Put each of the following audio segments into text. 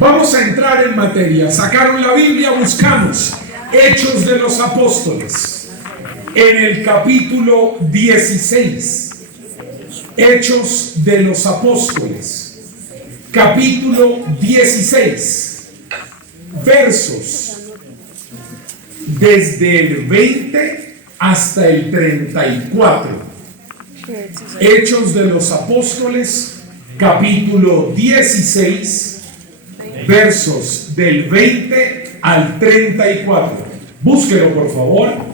Vamos a entrar en materia. Sacaron la Biblia, buscamos Hechos de los Apóstoles en el capítulo 16. Hechos de los Apóstoles, capítulo 16, versos desde el 20 hasta el 34. Hechos de los Apóstoles, capítulo 16, versos del 20 al 34. Búsquelo, por favor.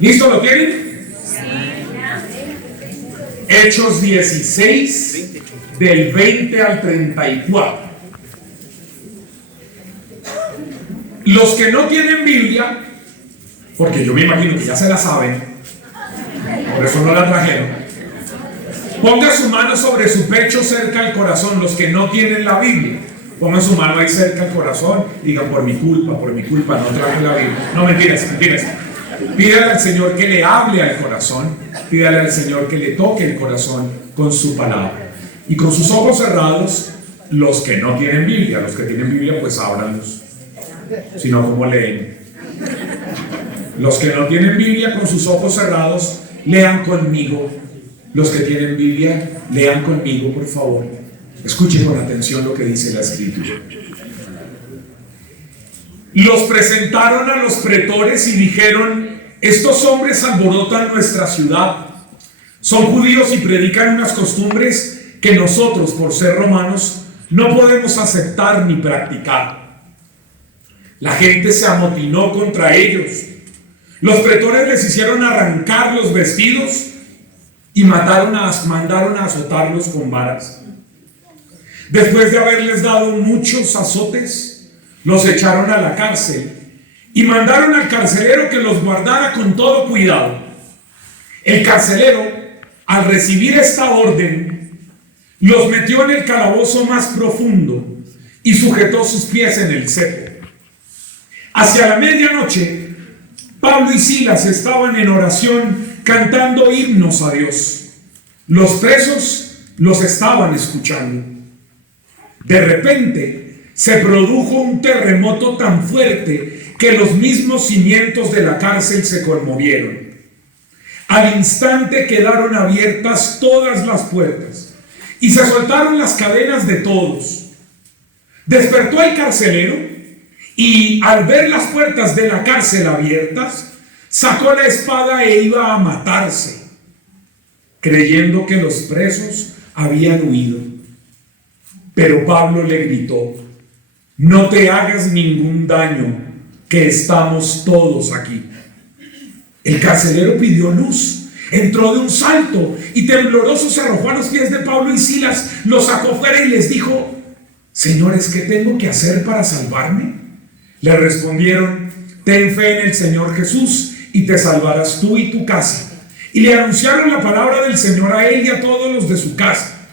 ¿Listo? ¿Lo tienen? Hechos 16, del 20 al 34. Los que no tienen Biblia, porque yo me imagino que ya se la saben, por eso no la trajeron, ponga su mano sobre su pecho cerca al corazón. Los que no tienen la Biblia, pongan su mano ahí cerca al corazón y digan: por mi culpa, no traje la Biblia. No, mentiras. Pídale al Señor que le hable al corazón, pídale al Señor que le toque el corazón con su palabra. Y con sus ojos cerrados, los que no tienen Biblia, los que tienen Biblia, pues ábranlos. Si no, ¿cómo leen? Los que no tienen Biblia, con sus ojos cerrados, lean conmigo. Los que tienen Biblia, lean conmigo, por favor. Escuchen con atención lo que dice la Escritura. Los presentaron a los pretores y dijeron: estos hombres alborotan nuestra ciudad. Son judíos y predican unas costumbres que nosotros, por ser romanos, no podemos aceptar ni practicar. La gente se amotinó contra ellos. Los pretores les hicieron arrancar los vestidos y mandaron a azotarlos con varas. Después de haberles dado muchos azotes, los echaron a la cárcel y mandaron al carcelero que los guardara con todo cuidado. El carcelero, al recibir esta orden, los metió en el calabozo más profundo y sujetó sus pies en el cepo. Hacia la medianoche, Pablo y Silas estaban en oración cantando himnos a Dios. Los presos los estaban escuchando. De repente se produjo un terremoto tan fuerte que los mismos cimientos de la cárcel se conmovieron. Al instante quedaron abiertas todas las puertas y se soltaron las cadenas de todos. Despertó el carcelero y, al ver las puertas de la cárcel abiertas, sacó la espada e iba a matarse, creyendo que los presos habían huido. Pero Pablo le gritó: no te hagas ningún daño, que estamos todos aquí. El carcelero pidió luz, entró de un salto y tembloroso se arrojó a los pies de Pablo y Silas, los sacó fuera y les dijo: señores, ¿qué tengo que hacer para salvarme? Le respondieron: ten fe en el Señor Jesús y te salvarás tú y tu casa. Y le anunciaron la palabra del Señor a él y a todos los de su casa.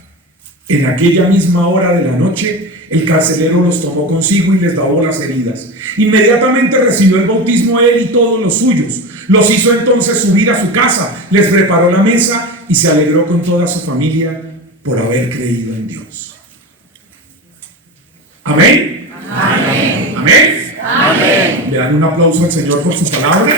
En aquella misma hora de la noche, el carcelero los tomó consigo y les lavó las heridas. Inmediatamente recibió el bautismo él y todos los suyos. Los hizo entonces subir a su casa, les preparó la mesa y se alegró con toda su familia por haber creído en Dios. ¿Amén? Amén. ¿Amén? Amén. Le dan un aplauso al Señor por su palabra.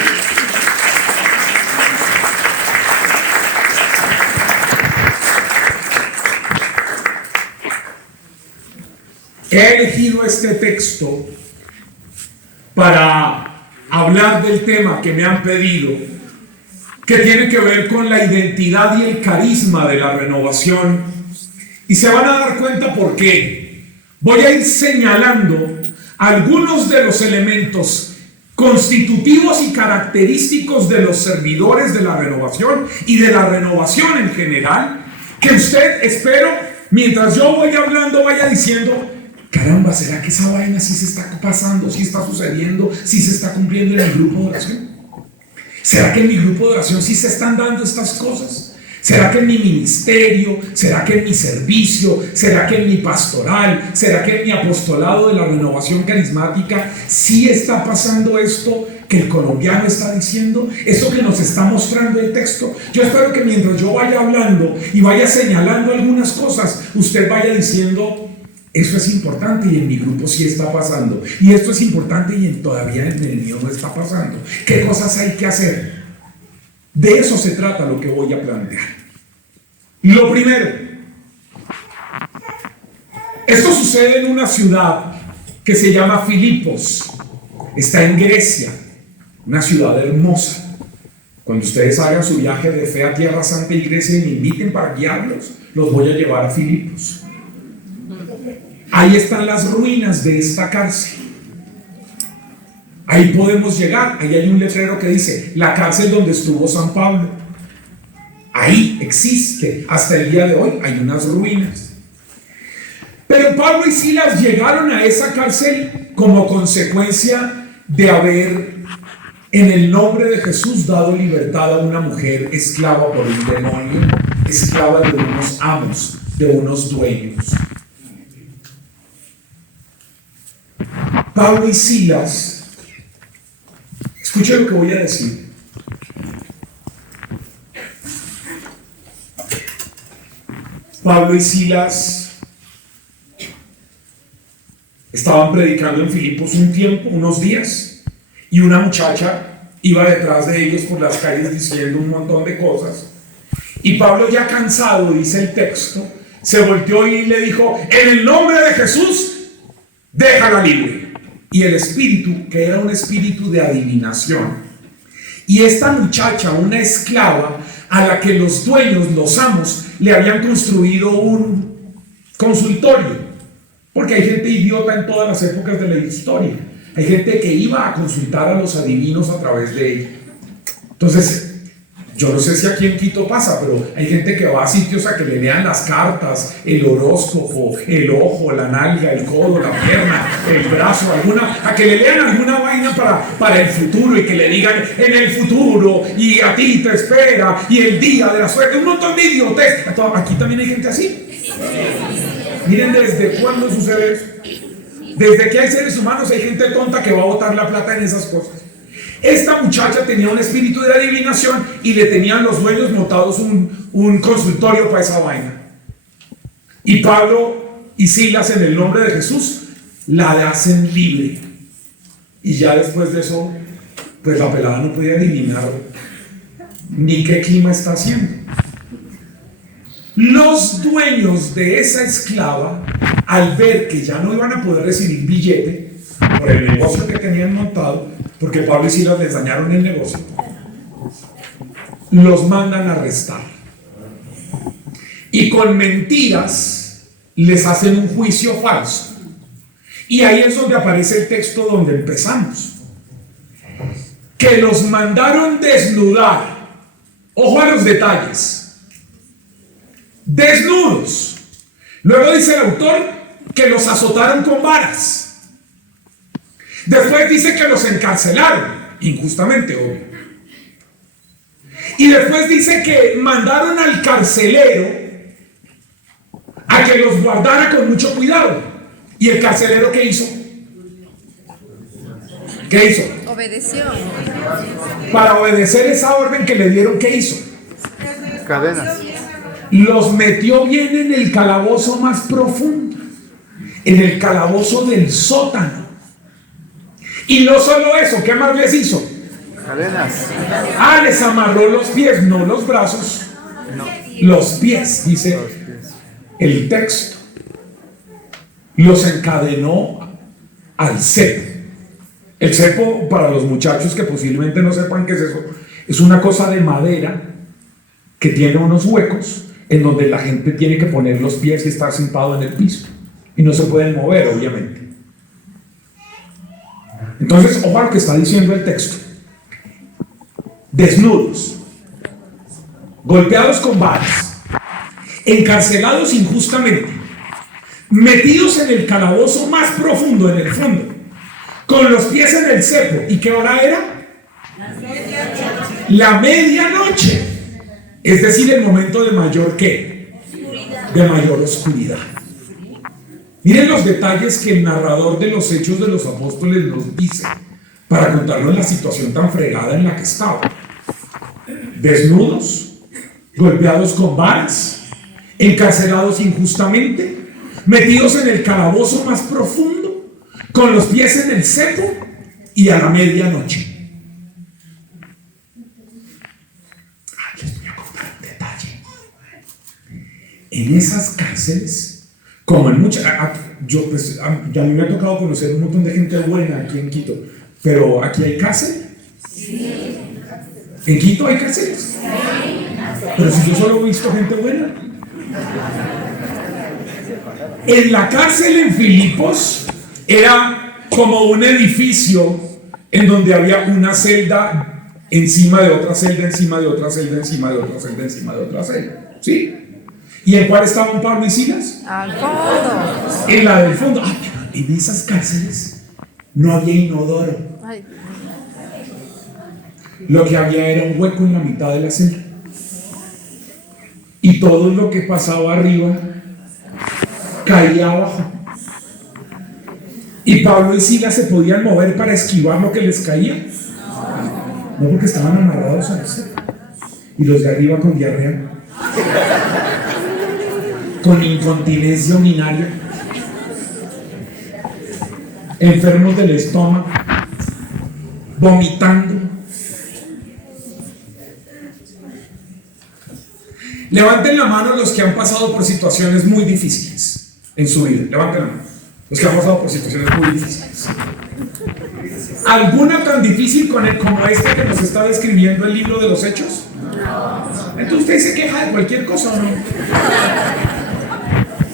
He elegido este texto para hablar del tema que me han pedido, que tiene que ver con la identidad y el carisma de la renovación. Y se van a dar cuenta por qué. Voy a ir señalando algunos de los elementos constitutivos y característicos de los servidores de la renovación y de la renovación en general, que usted, espero, mientras yo voy hablando, vaya diciendo: caramba, ¿será que esa vaina sí se está pasando, sí está sucediendo, sí se está cumpliendo en el grupo de oración? ¿Será que en mi grupo de oración sí se están dando estas cosas? ¿Será que en mi ministerio? ¿Será que en mi servicio? ¿Será que en mi pastoral? ¿Será que en mi apostolado de la renovación carismática sí está pasando esto que el colombiano está diciendo? Esto que nos está mostrando el texto. Yo espero que mientras yo vaya hablando y vaya señalando algunas cosas, usted vaya diciendo: eso es importante y en mi grupo sí está pasando, y esto es importante y todavía en el mío no está pasando. ¿Qué cosas hay que hacer? De eso se trata lo que voy a plantear. Lo primero, esto sucede en una ciudad que se llama Filipos. Está en Grecia, una ciudad hermosa. Cuando ustedes hagan su viaje de fe a Tierra Santa y Grecia y me inviten para guiarlos, los voy a llevar a Filipos. Ahí están las ruinas de esta cárcel. Ahí podemos llegar. Ahí hay un letrero que dice: la cárcel donde estuvo San Pablo. Ahí existe. Hasta el día de hoy hay unas ruinas. Pero Pablo y Silas llegaron a esa cárcel como consecuencia de haber, en el nombre de Jesús, dado libertad a una mujer esclava por un demonio, esclava de unos amos, de unos dueños. Pablo y Silas, escuchen lo que voy a decir. Pablo y Silas estaban predicando en Filipos un tiempo, unos días, y una muchacha iba detrás de ellos por las calles diciendo un montón de cosas. Y Pablo, ya cansado, dice el texto, se volteó y le dijo: en el nombre de Jesús, déjala libre. Y el espíritu, que era un espíritu de adivinación, y esta muchacha, una esclava a la que los dueños, los amos, le habían construido un consultorio, porque hay gente idiota en todas las épocas de la historia. Hay gente que iba a consultar a los adivinos a través de ella. Entonces, yo no sé si aquí en Quito pasa, pero hay gente que va a sitios a que le lean las cartas, el horóscopo, el ojo, la nalga, el codo, la pierna, el brazo, a que le lean alguna vaina para el futuro, y que le digan: en el futuro, y a ti te espera, y el día de la suerte, un montón de idiotez. Aquí también hay gente así. Miren, ¿desde cuándo sucede eso? Desde que hay seres humanos hay gente tonta que va a botar la plata en esas cosas. Esta muchacha tenía un espíritu de adivinación y le tenían los dueños montados un consultorio para esa vaina. Y Pablo y Silas, en el nombre de Jesús, la hacen libre. Y ya después de eso, pues la pelada no podía adivinar ni qué clima está haciendo. Los dueños de esa esclava, al ver que ya no iban a poder recibir billete por el negocio que tenían montado, porque Pablo y Silas les dañaron el negocio, los mandan a arrestar. Y con mentiras les hacen un juicio falso. Y ahí es donde aparece el texto donde empezamos. Que los mandaron desnudar. Ojo a los detalles. Desnudos. Luego dice el autor que los azotaron con varas. Después dice que los encarcelaron, injustamente, obvio. Y después dice que mandaron al carcelero a que los guardara con mucho cuidado. ¿Y el carcelero qué hizo? ¿Qué hizo? Obedeció. Para obedecer esa orden que le dieron, ¿qué hizo? Cadenas. Los metió bien en el calabozo más profundo, en el calabozo del sótano. Y no solo eso, ¿qué más les hizo? Cadenas. Les amarró los pies, no los brazos, No. los pies, dice Los pies. el texto. Los encadenó al cepo. El cepo, para los muchachos que posiblemente no sepan qué es eso, es una cosa de madera que tiene unos huecos en donde la gente tiene que poner los pies y estar sentado en el piso, y no se pueden mover, obviamente. Entonces, ojo a lo que está diciendo el texto. Desnudos, golpeados con varas, encarcelados injustamente, metidos en el calabozo más profundo, en el fondo, con los pies en el cepo. ¿Y qué hora era? La medianoche. Es decir, el momento de mayor ¿qué? De mayor oscuridad. Miren los detalles que el narrador de los Hechos de los Apóstoles nos dice para contarnos la situación tan fregada en la que estaban. Desnudos, golpeados con varas, encarcelados injustamente, metidos en el calabozo más profundo, con los pies en el cepo y a la medianoche. Les voy a contar un detalle. En esas cárceles, como en muchas, ya me ha tocado conocer un montón de gente buena aquí en Quito, pero ¿aquí hay cárcel? Sí. ¿En Quito hay cárceles? Sí. Pero si yo solo he visto gente buena. En la cárcel en Filipos era como un edificio en donde había una celda encima de otra celda, encima de otra celda, encima de otra celda, encima de otra celda. ¿Sí? ¿Y en cuál estaban Pablo y Silas? Al fondo. En la del fondo. Ah, pero en esas cárceles no había inodoro. Ay. Lo que había era un hueco en la mitad de la celda. Y todo lo que pasaba arriba caía abajo. ¿Y Pablo y Silas se podían mover para esquivar lo que les caía? No, porque estaban amarrados a la celda. Y los de arriba con diarrea, con incontinencia urinaria, enfermos del estómago, vomitando. Levanten la mano los que han pasado por situaciones muy difíciles en su vida. Levanten la mano. Los que han pasado por situaciones muy difíciles. ¿Alguna tan difícil como esta que nos está describiendo el libro de los Hechos? Entonces usted se queja de cualquier cosa, ¿o no?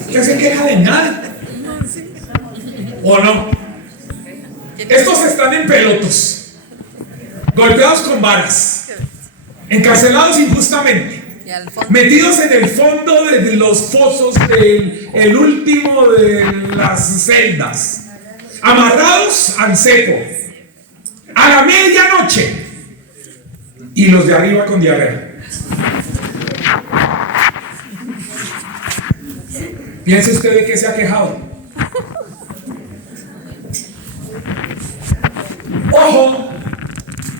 Usted se queja de nada. ¿O no? Estos están en pelotos, golpeados con varas, encarcelados injustamente, metidos en el fondo de los fosos el último de las celdas, amarrados al cepo, a la medianoche, y los de arriba con diarrea. Piense usted de qué se ha quejado. Ojo,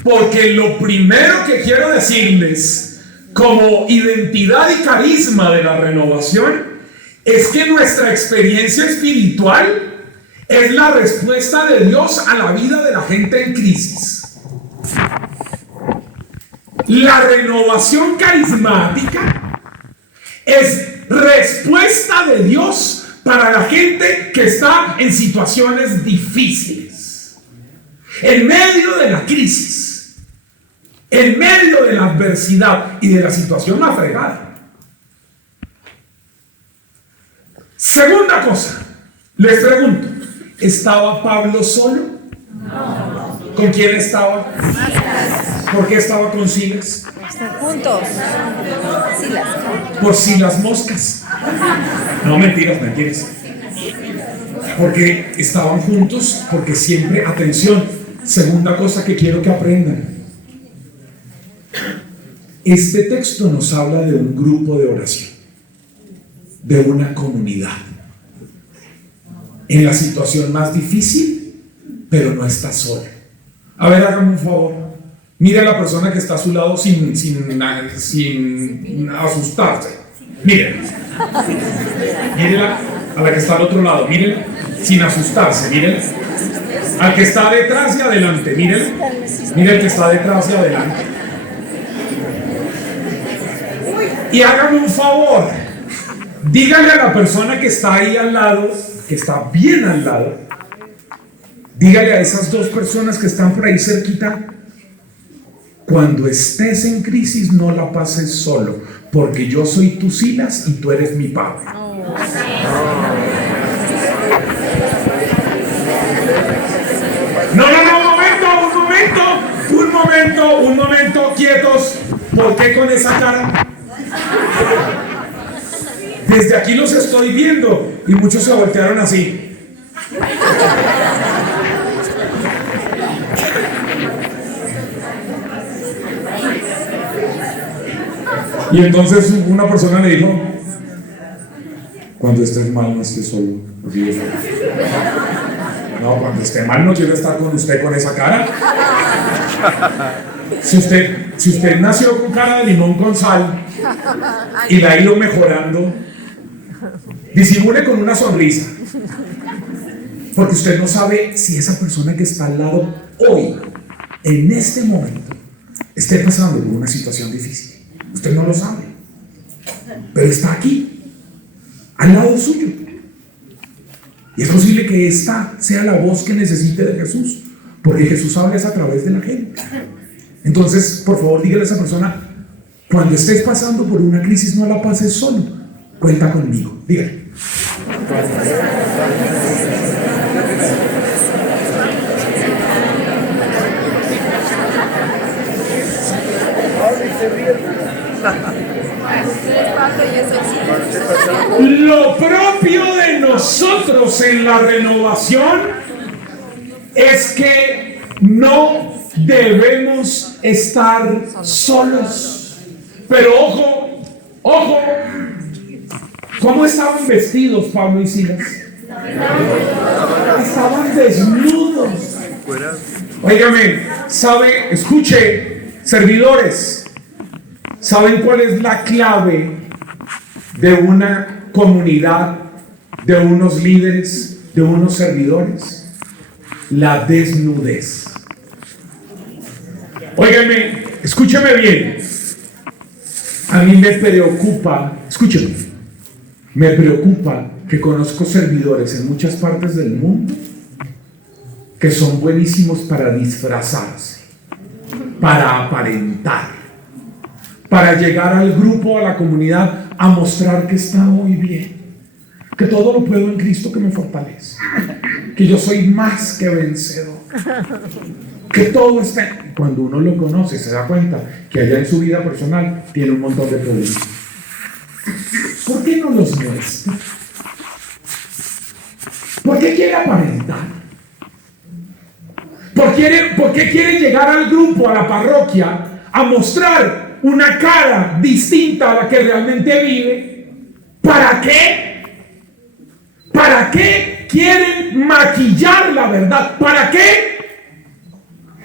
porque lo primero que quiero decirles como identidad y carisma de la renovación es que nuestra experiencia espiritual es la respuesta de Dios a la vida de la gente en crisis. La renovación carismática es respuesta de Dios para la gente que está en situaciones difíciles, en medio de la crisis, en medio de la adversidad y de la situación más fregada. Segunda cosa, les pregunto, ¿estaba Pablo solo? No. ¿Con quién estaba? ¿Por qué estaba con Silas? Están juntos. Silas. Por si las moscas. No, mentiras. Porque estaban juntos, porque siempre, atención, segunda cosa que quiero que aprendan. Este texto nos habla de un grupo de oración, de una comunidad, en la situación más difícil, pero no está sola. A ver, hágame un favor. Mire a la persona que está a su lado sin asustarse. Mírenla. Mírela a la que está al otro lado. Mírenla sin asustarse. Mírenla al que está detrás y adelante. Mírenla. Mire al que está detrás y adelante. Y hágame un favor. Dígale a la persona que está ahí al lado, que está bien al lado, dígale a esas dos personas que están por ahí cerquita: cuando estés en crisis no la pases solo, porque yo soy tu Silas y tú eres mi Pablo. No, un momento, quietos. ¿Por qué con esa cara? Desde aquí los estoy viendo y muchos se voltearon así. Y entonces una persona le dijo: cuando estés mal, no estés solo. No, cuando esté mal no quiero estar con usted con esa cara. Si usted nació con cara de limón con sal y la ha ido mejorando, disimule con una sonrisa, porque usted no sabe si esa persona que está al lado hoy, en este momento, esté pasando por una situación difícil. Usted no lo sabe, pero está aquí, al lado suyo. Y es posible que esta sea la voz que necesite de Jesús, porque Jesús habla es a través de la gente. Entonces, por favor, dígale a esa persona: cuando estés pasando por una crisis, no la pases solo, cuenta conmigo. Dígale. Lo propio de nosotros en la renovación es que no debemos estar solos. Pero ojo, ¿cómo estaban vestidos Pablo y Silas? Estaban desnudos. Óigame, escuche, servidores, ¿saben cuál es la clave de una comunidad, de unos líderes, de unos servidores? La desnudez. Óigame, escúcheme bien. A mí me preocupa, escúcheme, me preocupa que conozco servidores en muchas partes del mundo que son buenísimos para disfrazarse, para aparentar, para llegar al grupo, a la comunidad, a mostrar que está muy bien, que todo lo puedo en Cristo que me fortalece, que yo soy más que vencedor, que todo está. Cuando uno lo conoce, se da cuenta que allá en su vida personal tiene un montón de problemas. ¿Por qué no los muestra? ¿Por qué quiere aparentar? ¿Por qué quiere llegar al grupo, a la parroquia, a mostrar una cara distinta a la que realmente vive? ¿Para qué? ¿Para qué quieren maquillar la verdad? ¿Para qué?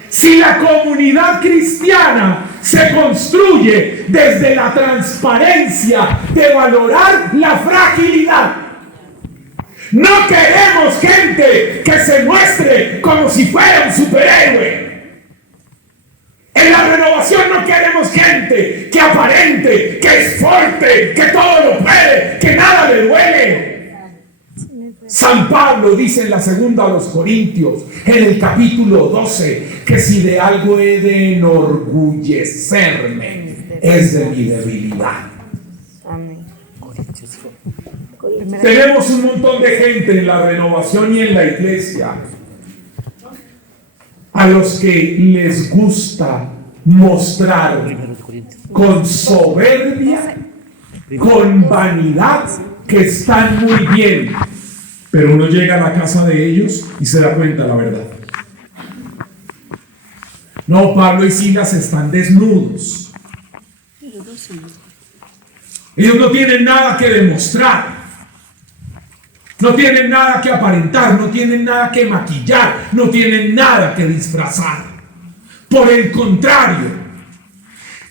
Si la comunidad cristiana se construye desde la transparencia de valorar la fragilidad. No queremos gente que se muestre como si fuera un superhéroe. En la renovación no queremos gente que aparente, que es fuerte, que todo lo puede, que nada le duele. San Pablo dice en la segunda a los Corintios, en el capítulo 12, que si de algo he de enorgullecerme, es de mi debilidad. Tenemos un montón de gente en la renovación y en la iglesia a los que les gusta mostrar con soberbia, con vanidad, que están muy bien. Pero uno llega a la casa de ellos y se da cuenta de la verdad. No, Pablo y Silas están desnudos. Ellos no tienen nada que demostrar. No tienen nada que aparentar. No tienen nada que maquillar. No tienen nada que disfrazar. Por el contrario,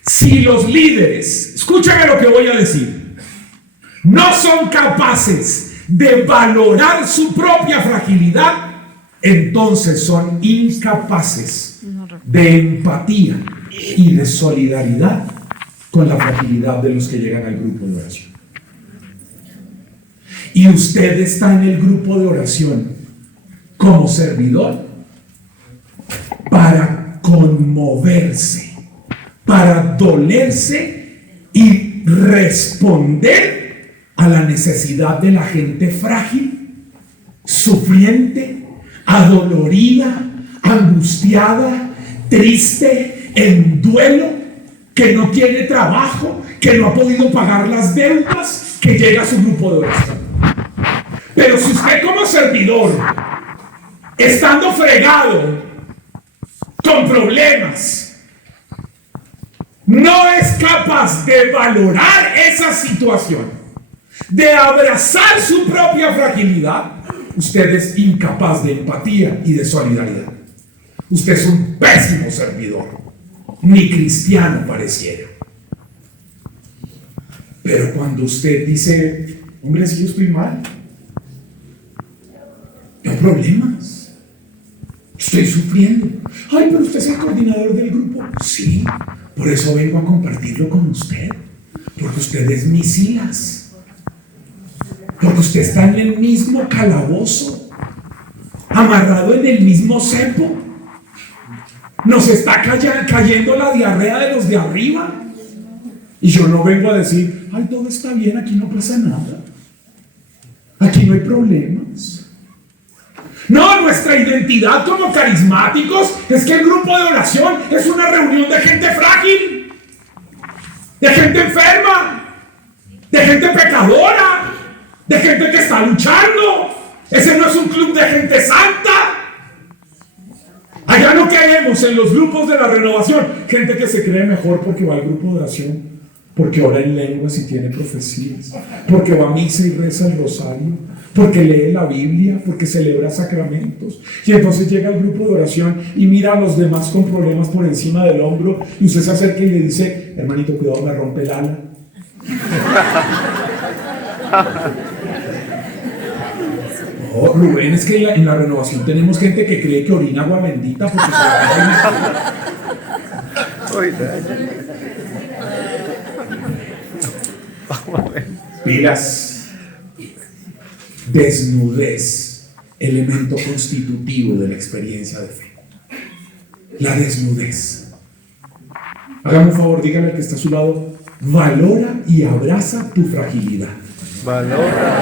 si los líderes, escúchame lo que voy a decir, no son capaces de valorar su propia fragilidad, entonces son incapaces de empatía y de solidaridad con la fragilidad de los que llegan al grupo de oración. Y usted está en el grupo de oración como servidor para conmoverse, para dolerse y responder a la necesidad de la gente frágil, sufriente, adolorida, angustiada, triste, en duelo, que no tiene trabajo, que no ha podido pagar las deudas, que llega a su grupo de oración. Pero si usted como servidor, estando fregado, con problemas, no es capaz de valorar esa situación, de abrazar su propia fragilidad, usted es incapaz de empatía y de solidaridad. Usted es un pésimo servidor, ni cristiano pareciera. Pero cuando usted dice, hombre, si yo estoy mal, tengo problemas, estoy sufriendo. Ay, pero usted es el coordinador del grupo. Sí, por eso vengo a compartirlo con usted, porque usted es mi Silas, porque usted está en el mismo calabozo, amarrado en el mismo cepo. Nos está cayendo la diarrea de los de arriba. Y yo no vengo a decir, ay, todo está bien, aquí no pasa nada, aquí no hay problemas. No, nuestra identidad como carismáticos es que el grupo de oración es una reunión de gente frágil, de gente enferma, de gente pecadora, de gente que está luchando. Ese no es un club de gente santa. Allá no queremos en los grupos de la renovación gente que se cree mejor porque va al grupo de oración, porque ora en lenguas y tiene profecías, porque va a misa y reza el rosario, porque lee la Biblia, porque celebra sacramentos. Y entonces llega al grupo de oración y mira a los demás con problemas por encima del hombro, y usted se acerca y le dice, hermanito, cuidado, me rompe el ala. Oh, Rubén, es que en la renovación tenemos gente que cree que orina agua bendita porque se la pilas. Desnudez, elemento constitutivo de la experiencia de fe. La desnudez. Hágame un favor, dígale al que está a su lado, valora y abraza tu fragilidad. Valora.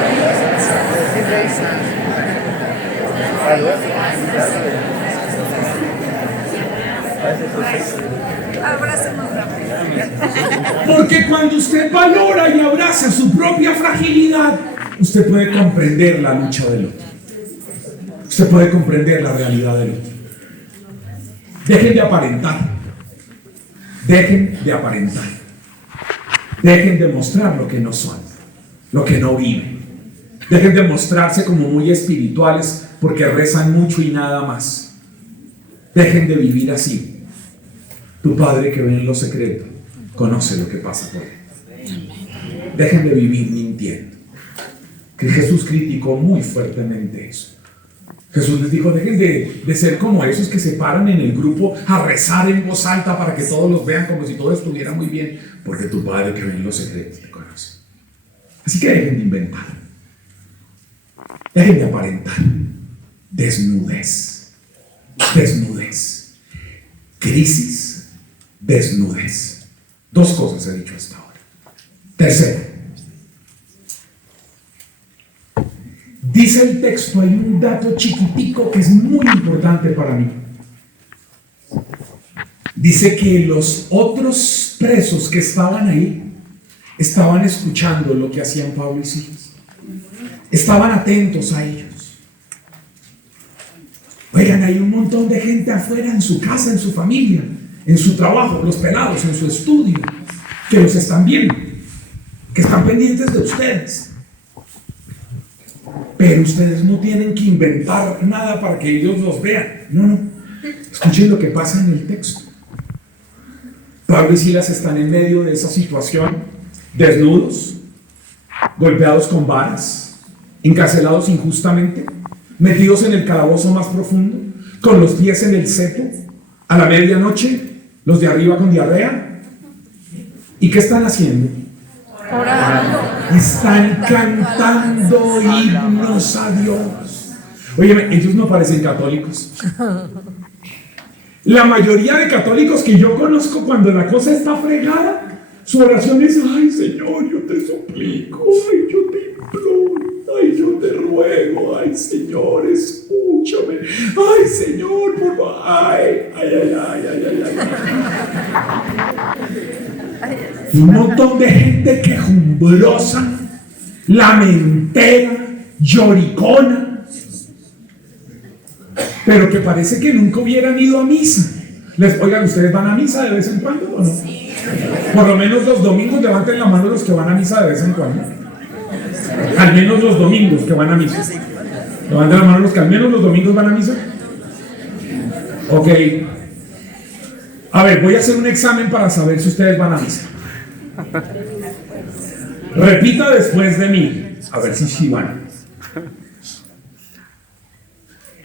Porque cuando usted valora y abraza su propia fragilidad, usted puede comprender la lucha del otro. Usted puede comprender la realidad del otro. Dejen de aparentar. Dejen de aparentar. Dejen de mostrar lo que no son, lo que no viven. Dejen de mostrarse como muy espirituales porque rezan mucho y nada más. Dejen de vivir así. Tu Padre que ve en lo secreto conoce lo que pasa por él. Dejen de vivir mintiendo. Que Jesús criticó muy fuertemente eso. Jesús les dijo, dejen de ser como esos que se paran en el grupo a rezar en voz alta para que todos los vean como si todo estuviera muy bien, porque tu Padre que ve en lo secreto te conoce. Así que dejen de inventar. Dejen de aparentar. Desnudez. Desnudez. Crisis. Desnudez. Dos cosas he dicho hasta ahora. Tercero. Dice el texto, hay un dato chiquitico que es muy importante para mí. Dice que los otros presos que estaban ahí estaban escuchando lo que hacían Pablo y Silas. Estaban atentos a ellos. Oigan, hay un montón de gente afuera en su casa, en su familia, en su trabajo, los pelados, en su estudio, que los están viendo, que están pendientes de ustedes. Pero ustedes no tienen que inventar nada para que ellos los vean. No. Escuchen lo que pasa en el texto. Pablo y Silas están en medio de esa situación, desnudos, golpeados con varas, encarcelados injustamente, metidos en el calabozo más profundo, con los pies en el cepo, a la medianoche, los de arriba con diarrea. ¿Y qué están haciendo? Orando. Están cantando himnos a Dios. Óyeme, ellos no parecen católicos. La mayoría de católicos que yo conozco, cuando la cosa está fregada, su oración es, ay Señor, yo te suplico, ay yo te imploro, ay yo te ruego, ay Señor, escúchame, ay Señor, por favor, ay. Un montón de gente quejumbrosa, lamentera, lloricona, pero que parece que nunca hubieran ido a misa, Oigan, ¿ustedes van a misa de vez en cuando o no? Sí. Por lo menos los domingos levanten la mano los que van a misa de vez en cuando. Al menos los domingos que van a misa. Levanten la mano los que al menos los domingos van a misa. Ok. A ver, voy a hacer un examen para saber si ustedes van a misa. Repita después de mí. A ver si sí van.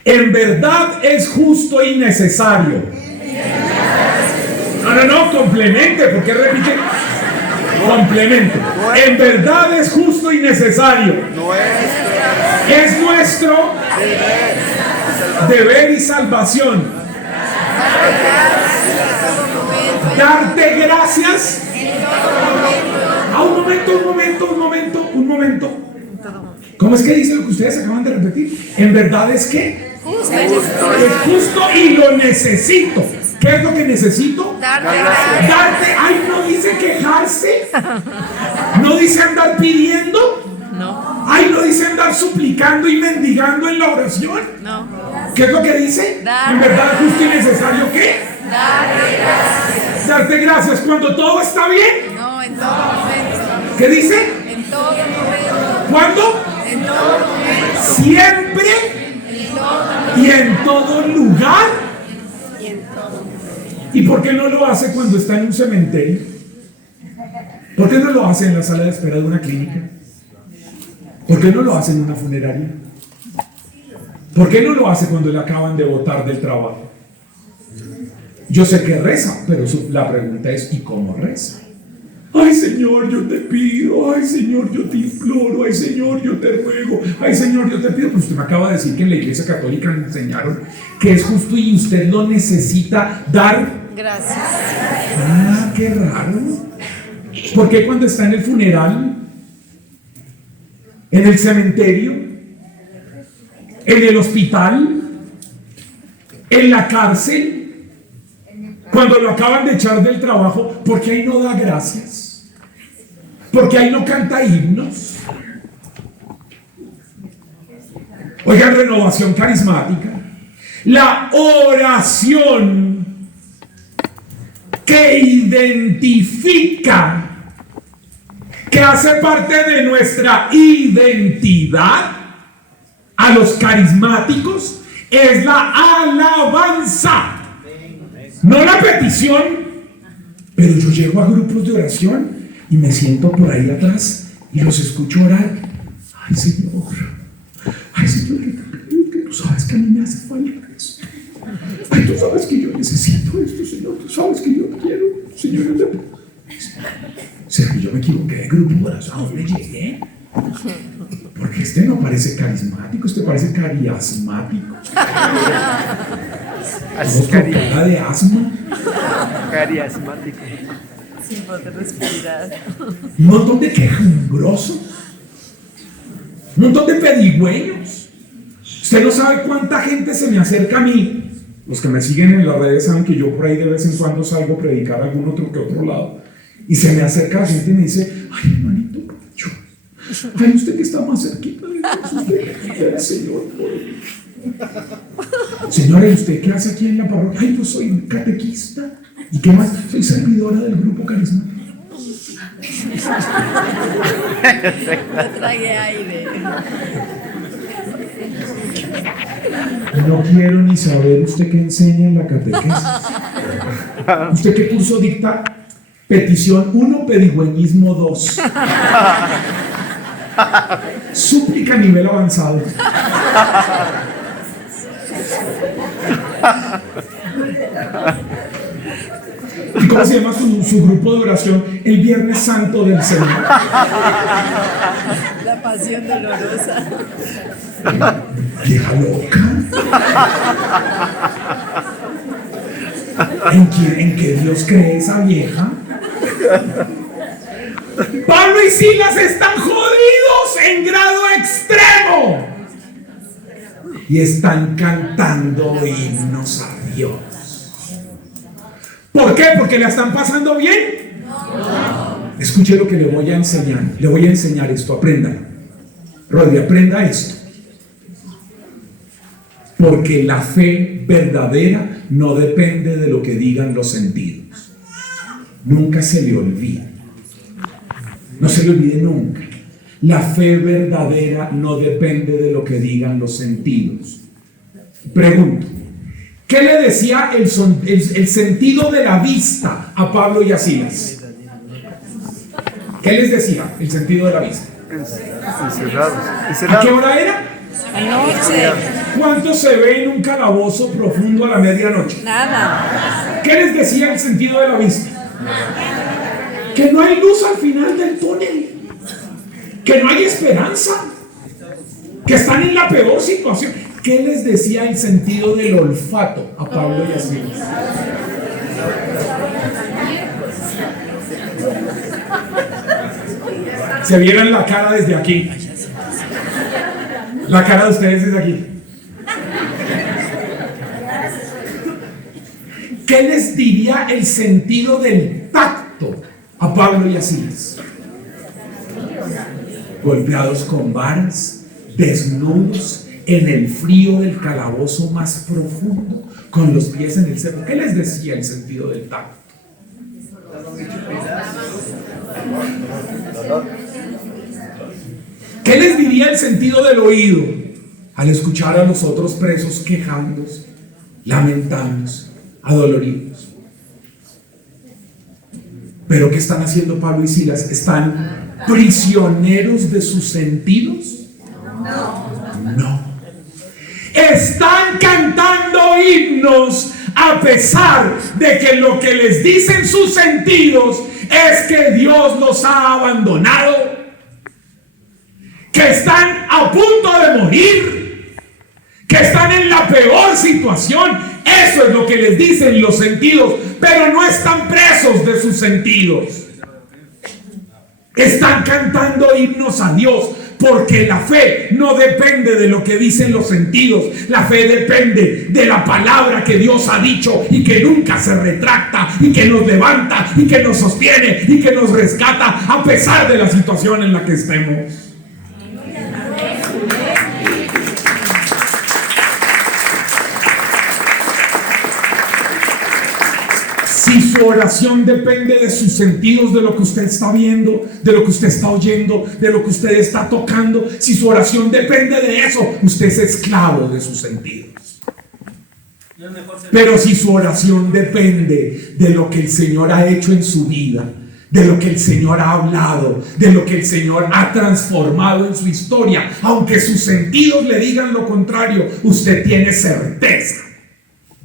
En verdad es justo y necesario. No, complemente. ¿Por qué repite? Complemente. En verdad es justo y necesario. Es nuestro deber y salvación. Darte gracias. Un momento. ¿Cómo es que dice lo que ustedes acaban de repetir? En verdad es que es justo y lo necesito. ¿Qué es lo que necesito? Darte. Ay, no dice quejarse. No dice andar pidiendo. No. Ay, no dice andar suplicando y mendigando en la oración. No. ¿Qué es lo que dice? En verdad es justo y necesario. ¿Qué? Darte gracias. Darte gracias cuando todo está bien. No, en todo momento. ¿Qué dice? En todo momento. ¿Cuándo? En todo momento. Siempre y en todo lugar. ¿Y por qué no lo hace cuando está en un cementerio? ¿Por qué no lo hace en la sala de espera de una clínica? ¿Por qué no lo hace en una funeraria? ¿Por qué no lo hace cuando le acaban de botar del trabajo? Yo sé que reza, pero la pregunta es, ¿y cómo reza? Ay, Señor, yo te pido. Ay, Señor, yo te imploro. Ay, Señor, yo te ruego. Ay, Señor, yo te pido. Pues usted me acaba de decir que en la Iglesia Católica le enseñaron que es justo y usted lo necesita dar. Gracias. Ah, qué raro. ¿Por qué cuando está en el funeral, en el cementerio, en el hospital, en la cárcel, cuando lo acaban de echar del trabajo, por qué ahí no da gracias? ¿Por qué ahí no canta himnos? Oigan, renovación carismática. La oración que identifica, que hace parte de nuestra identidad a los carismáticos, es la alabanza. No la petición, pero yo llego a grupos de oración y me siento por ahí atrás y los escucho orar. Ay, Señor, que tú sabes que a mí me hace falta eso. Ay, tú sabes que yo necesito esto, Señor. Tú sabes que yo te quiero, Señor. Yo te... ¿Será que yo me equivoqué de grupo de oración? ¿A dónde llegué? Porque este no parece carismático, este parece cariasmático. ¿Tenemos cara de asma? Cariasmático. Sin poder respirar. Un montón de quejumbrosos. Un montón de pedigüeños. Usted no sabe cuánta gente se me acerca a mí. Los que me siguen en las redes saben que yo por ahí de vez en cuando salgo a predicar a algún otro que otro lado. Y se me acerca la gente y me dice: ay, hermanito, yo. Ay, usted que está más cerquita de Dios, usted, Señor. Señora, ¿y usted qué hace aquí en la parroquia? Ay, yo soy catequista. ¿Y qué más? Soy servidora del grupo carismático. Me tragué aire. No quiero ni saber usted qué enseña en la catequesis. ¿Usted qué curso dicta? Petición 1, pedigüeñismo 2. Súplica a nivel avanzado. ¿Y cómo se llama su grupo de oración? El Viernes Santo del Señor. La pasión dolorosa. Vieja loca. ¿En qué Dios cree esa vieja? Pablo y Silas están jodidos en grado extremo y están cantando himnos a Dios. ¿Por qué? ¿Porque la están pasando bien? No. Escuche lo que le voy a enseñar. Le voy a enseñar esto, aprenda. Rodri, aprenda esto. Porque la fe verdadera no depende de lo que digan los sentidos. Nunca se le olvide. No se le olvide nunca. La fe verdadera no depende de lo que digan los sentidos. Pregunto, ¿qué le decía el sentido de la vista a Pablo y a Silas? ¿Qué les decía el sentido de la vista? ¿A qué hora era? Anoche. ¿Cuánto se ve en un calabozo profundo a la medianoche? Nada. ¿Qué les decía el sentido de la vista? Que no hay luz al final del túnel, que no hay esperanza, que están en la peor situación. ¿Qué les decía el sentido del olfato a Pablo y a Silas? Se vieran la cara desde aquí, la cara de ustedes desde aquí. ¿Qué les diría el sentido del tacto a Pablo y a Silas? Golpeados con varas, desnudos, en el frío del calabozo más profundo, con los pies en el cerro. ¿Qué les decía el sentido del tacto? ¿Qué les diría el sentido del oído al escuchar a los otros presos quejándose, lamentándose, adoloridos? ¿Pero qué están haciendo Pablo y Silas? ¿Están prisioneros de sus sentidos? No. Están cantando himnos a pesar de que lo que les dicen sus sentidos es que Dios los ha abandonado, que están a punto de morir, que están en la peor situación. Eso es lo que les dicen los sentidos, pero no están presos de sus sentidos. Están cantando himnos a Dios, porque la fe no depende de lo que dicen los sentidos. La fe depende de la palabra que Dios ha dicho y que nunca se retracta, y que nos levanta y que nos sostiene y que nos rescata a pesar de la situación en la que estemos. Si su oración depende de sus sentidos, de lo que usted está viendo, de lo que usted está oyendo, de lo que usted está tocando, si su oración depende de eso, usted es esclavo de sus sentidos. Pero si su oración depende de lo que el Señor ha hecho en su vida, de lo que el Señor ha hablado, de lo que el Señor ha transformado en su historia, aunque sus sentidos le digan lo contrario, usted tiene certeza.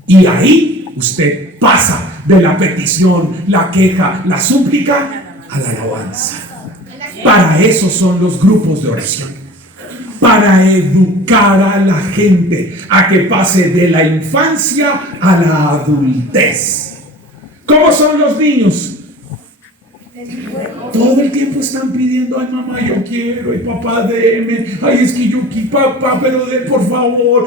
Y ahí usted pasa de la petición, la queja, la súplica a la alabanza. Para eso son los grupos de oración, para educar a la gente a que pase de la infancia a la adultez. ¿Cómo son los niños? Todo el tiempo están pidiendo: ay mamá, yo quiero, ay papá, deme, ay es que yo quiero, papá, pero de por favor.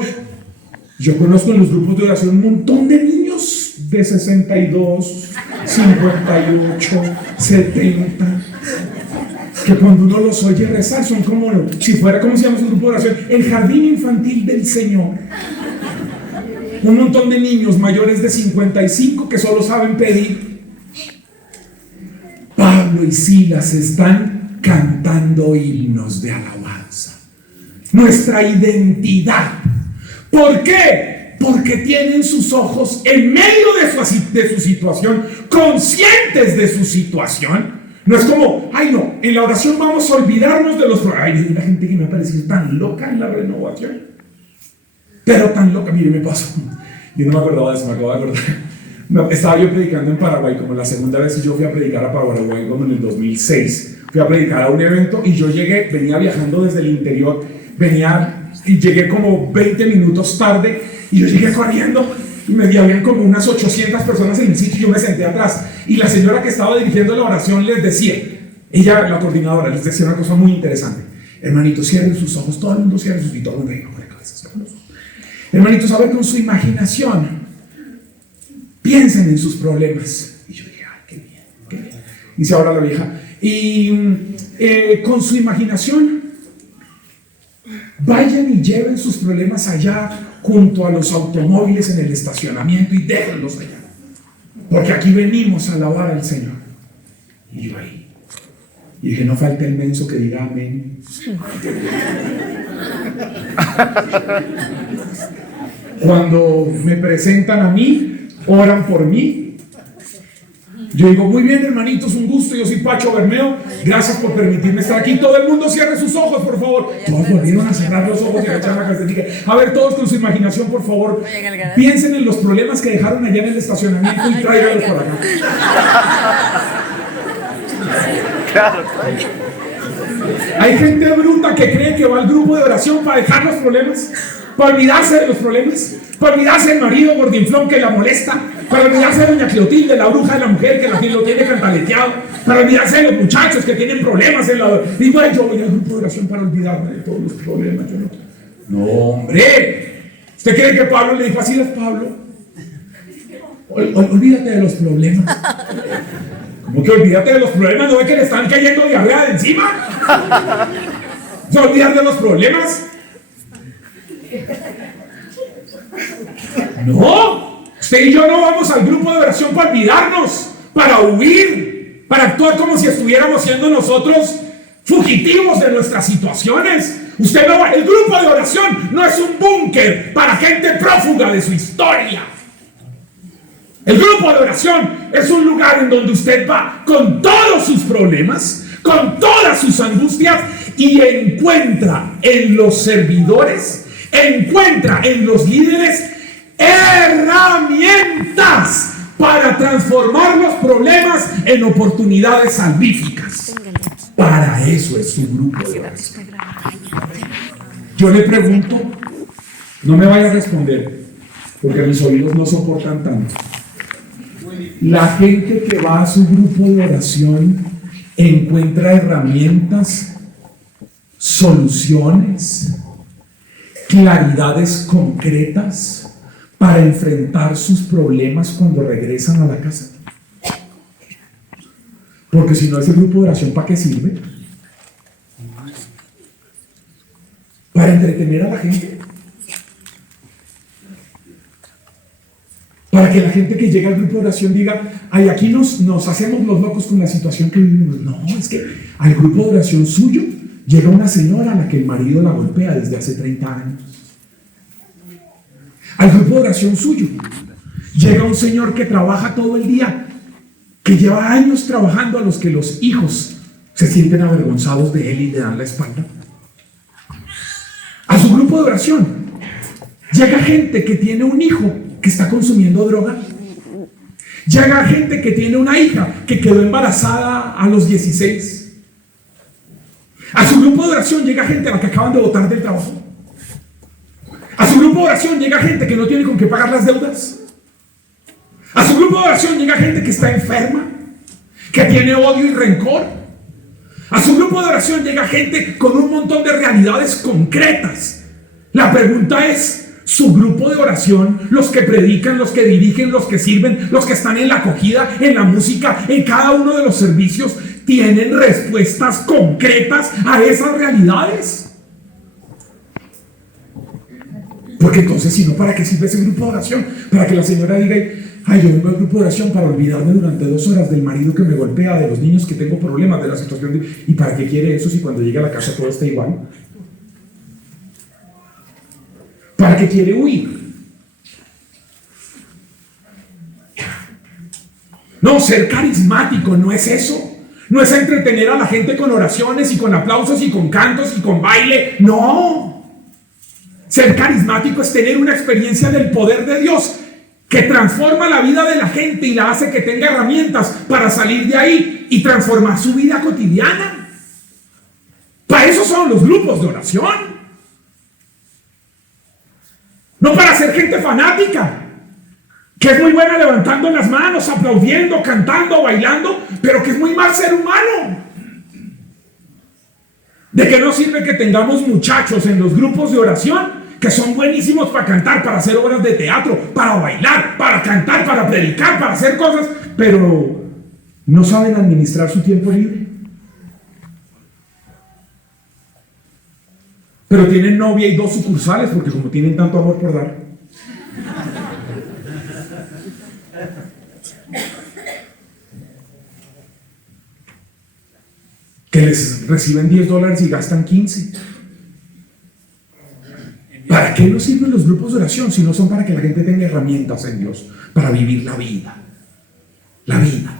Yo conozco en los grupos de oración un montón de niños de 62, 58, 70, que cuando uno los oye rezar son como, si fuera, ¿cómo se llama ese grupo de oración? El jardín infantil del Señor. Un montón de niños mayores de 55 que solo saben pedir. Pablo y Silas están cantando himnos de alabanza. Nuestra identidad. ¿Por qué? Porque tienen sus ojos en medio de su situación, conscientes de su situación. No es como: ay no, en la oración vamos a olvidarnos de los problemas. Ay, hay una gente que me ha parecido tan loca en la renovación, pero tan loca. Mire, me pasó, yo no me acordaba de eso, me acabo de acordar. Estaba yo predicando en Paraguay, como la segunda vez que yo fui a predicar a Paraguay, como en el 2006. Fui a predicar a un evento y yo llegué, venía viajando desde el interior, y llegué como 20 minutos tarde, y yo llegué corriendo y me habían como unas 800 personas en el sitio y yo me senté atrás, y la señora que estaba dirigiendo la oración les decía, ella, la coordinadora, les decía una cosa muy interesante: hermanitos, cierren sus ojos, todo el mundo cierre sus ojos, y todo el mundo venga por la cabeza, hermanitos, a ver, con su imaginación piensen en sus problemas. Y yo dije: ay, qué bien, qué bien. Dice ahora la vieja, y con su imaginación vayan y lleven sus problemas allá junto a los automóviles en el estacionamiento y déjenlos allá. Porque aquí venimos a alabar al Señor. Y yo ahí. Y dije, no falta el menso que diga amén. Cuando me presentan a mí, oran por mí. Yo digo, muy bien, hermanitos, un gusto. Yo soy Pacho Bermeo. Gracias por permitirme estar aquí. Todo el mundo cierre sus ojos, por favor. Todos volvieron a cerrar los ojos y a echar la casetilla. A ver, todos con su imaginación, por favor. Piensen en los problemas que dejaron allá en el estacionamiento y tráiganlos por acá. Claro. Hay gente bruta que cree que va al grupo de oración para dejar los problemas, para olvidarse de los problemas, para olvidarse del marido gordinflón que la molesta, para olvidarse de doña Clotilde, la bruja de la mujer que lo tiene cantaleteado, para olvidarse de los muchachos que tienen problemas en la... Y bueno, yo voy al grupo de oración para olvidarme de todos los problemas. Yo no, hombre. ¿Usted cree que Pablo le dijo así a Pablo? Olvídate de los problemas. ¿Cómo que olvídate de los problemas? ¿No ve que le están cayendo diarrea de encima? ¿Se olvidan de los problemas? No, usted y yo no vamos al grupo de oración para olvidarnos, para huir, para actuar como si estuviéramos siendo nosotros fugitivos de nuestras situaciones. Usted no va, el grupo de oración no es un búnker para gente prófuga de su historia. El grupo de oración es un lugar en donde usted va con todos sus problemas, con todas sus angustias y encuentra en los servidores, encuentra en los líderes herramientas para transformar los problemas en oportunidades salvíficas. Para eso es su grupo de oración. Yo le pregunto, no me vaya a responder, porque mis oídos no soportan tanto. La gente que va a su grupo de oración encuentra herramientas, soluciones, claridades concretas para enfrentar sus problemas cuando regresan a la casa. Porque si no, ese grupo de oración, ¿para qué sirve? Para entretener a la gente. Para que la gente que llega al grupo de oración diga, ay, aquí nos hacemos los locos con la situación que vivimos. No, es que al grupo de oración suyo llega una señora a la que el marido la golpea desde hace 30 años. Al grupo de oración suyo llega un señor que trabaja todo el día, que lleva años trabajando, a los que los hijos se sienten avergonzados de él y le dan la espalda. A su grupo de oración llega gente que tiene un hijo que está consumiendo droga. Llega gente que tiene una hija que quedó embarazada a los 16. A su grupo de oración llega gente a la que acaban de botar del trabajo. A su grupo de oración llega gente que no tiene con qué pagar las deudas. A su grupo de oración llega gente que está enferma, que tiene odio y rencor. A su grupo de oración llega gente con un montón de realidades concretas. La pregunta es, su grupo de oración, los que predican, los que dirigen, los que sirven, los que están en la acogida, en la música, en cada uno de los servicios, ¿tienen respuestas concretas a esas realidades? Porque entonces, si no, ¿para qué sirve ese grupo de oración? Para que la señora diga, ay, yo vengo al grupo de oración para olvidarme durante 2 horas del marido que me golpea, de los niños que tengo problemas, de la situación de... ¿Y para qué quiere eso si cuando llega a la casa todo está igual? ¿Para qué quiere huir? No, ser carismático no es eso. No es entretener a la gente con oraciones y con aplausos y con cantos y con baile. No. Ser carismático es tener una experiencia del poder de Dios que transforma la vida de la gente y la hace que tenga herramientas para salir de ahí y transformar su vida cotidiana. Para eso son los grupos de oración. No para ser gente fanática, que es muy buena levantando las manos, aplaudiendo, cantando, bailando, pero que es muy mal ser humano. ¿De qué nos sirve que tengamos muchachos en los grupos de oración que son buenísimos para cantar, para hacer obras de teatro, para bailar, para cantar, para predicar, para hacer cosas, pero no saben administrar su tiempo libre? pero tienen novia y 2 sucursales, porque como tienen tanto amor por dar. Que les reciben $10 y gastan 15. ¿Para qué nos sirven los grupos de oración si no son para que la gente tenga herramientas en Dios para vivir la vida? La vida.